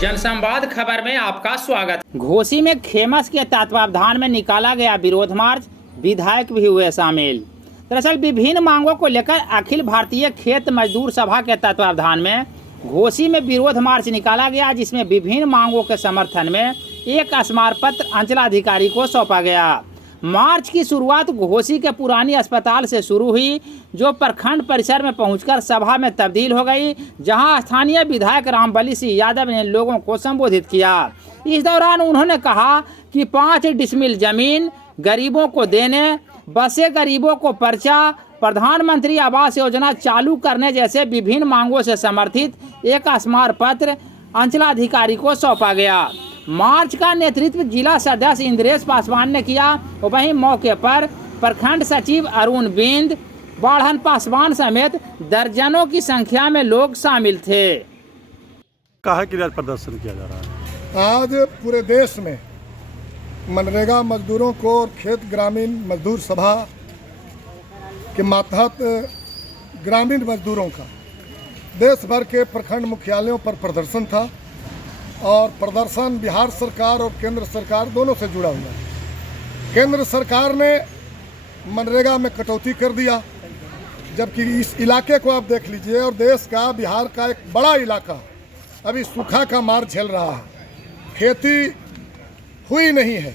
जनसंवाद खबर में आपका स्वागत। घोसी में खेमस के तत्वावधान में निकाला गया विरोध मार्च, विधायक भी हुए शामिल। दरअसल विभिन्न मांगों को लेकर अखिल भारतीय खेत मजदूर सभा के तत्वावधान में घोसी में विरोध मार्च निकाला गया, जिसमें विभिन्न मांगों के समर्थन में एक स्मारक पत्र अंचलाधिकारी को सौंपा गया। मार्च की शुरुआत घोसी के पुरानी अस्पताल से शुरू हुई, जो प्रखंड परिसर में पहुंचकर सभा में तब्दील हो गई, जहां स्थानीय विधायक रामबली सिंह यादव ने लोगों को संबोधित किया। इस दौरान उन्होंने कहा कि 5 डिसमिल जमीन गरीबों को देने, बसे गरीबों को पर्चा, प्रधानमंत्री आवास योजना चालू करने जैसे विभिन्न मांगों से समर्थित एक स्मारक पत्र अंचलाधिकारी को सौंपा गया। मार्च का नेतृत्व जिला सदस्य इंद्रेश पासवान ने किया। वहीं मौके पर प्रखंड सचिव अरुण बिंद, बाढ़न पासवान समेत दर्जनों की संख्या में लोग शामिल थे। कहा कि आज प्रदर्शन किया जा रहा है। आज पूरे देश में मनरेगा मजदूरों को और खेत ग्रामीण मजदूर सभा के मातहत ग्रामीण मजदूरों का देश भर के प्रखंड मुख्यालयों पर प्रदर्शन था और प्रदर्शन बिहार सरकार और केंद्र सरकार दोनों से जुड़ा हुआ है। केंद्र सरकार ने मनरेगा में कटौती कर दिया, जबकि इस इलाके को आप देख लीजिए और देश का बिहार का एक बड़ा इलाका अभी सूखा का मार झेल रहा है। खेती हुई नहीं है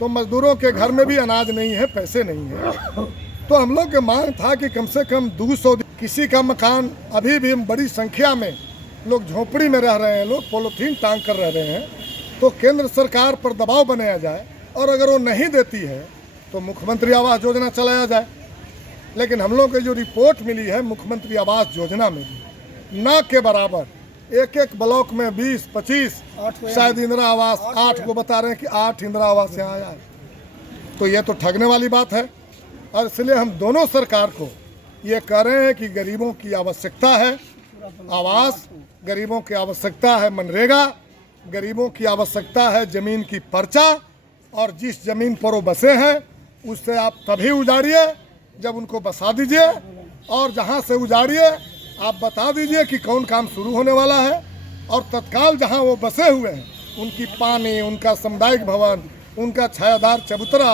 तो मजदूरों के घर में भी अनाज नहीं है, पैसे नहीं है। तो हम लोग की मांग था कि कम से कम 200 किसी का मकान, अभी भी बड़ी संख्या में लोग झोपड़ी में रह रहे हैं, लोग पॉलीथीन टांग कर रह रहे हैं। तो केंद्र सरकार पर दबाव बनाया जाए और अगर वो नहीं देती है तो मुख्यमंत्री आवास योजना चलाया जाए। लेकिन हम लोग की जो रिपोर्ट मिली है मुख्यमंत्री आवास योजना में भी ना के बराबर एक ब्लॉक में 20-25 शायद इंदिरा आवास 8 को बता रहे हैं कि 8 इंदिरा आवास यहाँ आया है। तो ये तो ठगने वाली बात है। और इसलिए हम दोनों सरकार को ये कह रहे हैं कि गरीबों की आवश्यकता है आवास, गरीबों की आवश्यकता है मनरेगा, गरीबों की आवश्यकता है ज़मीन की पर्चा, और जिस ज़मीन पर वो बसे हैं उससे आप तभी उजाड़िए जब उनको बसा दीजिए, और जहां से उजाड़िए आप बता दीजिए कि कौन काम शुरू होने वाला है, और तत्काल जहां वो बसे हुए हैं उनकी पानी, उनका सामुदायिक भवन, उनका छायादार चबूतरा,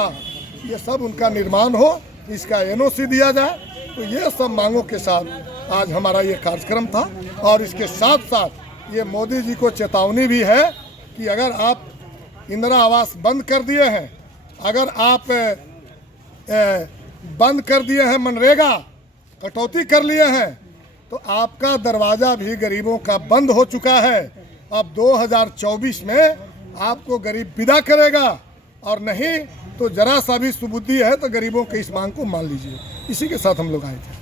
ये सब उनका निर्माण हो, इसका एनओसी दिया जाए। तो ये सब मांगों के साथ आज हमारा ये कार्यक्रम था। और इसके साथ साथ ये मोदी जी को चेतावनी भी है कि अगर आप इंदिरा आवास बंद कर दिए हैं, अगर आप बंद कर दिए हैं, मनरेगा कटौती कर लिए हैं, तो आपका दरवाज़ा भी गरीबों का बंद हो चुका है। अब 2024 में आपको गरीब विदा करेगा, और नहीं तो जरा सा भी सुबुद्धि है तो गरीबों की इस मांग को मान लीजिए। इसी के साथ हम लोग आए थे।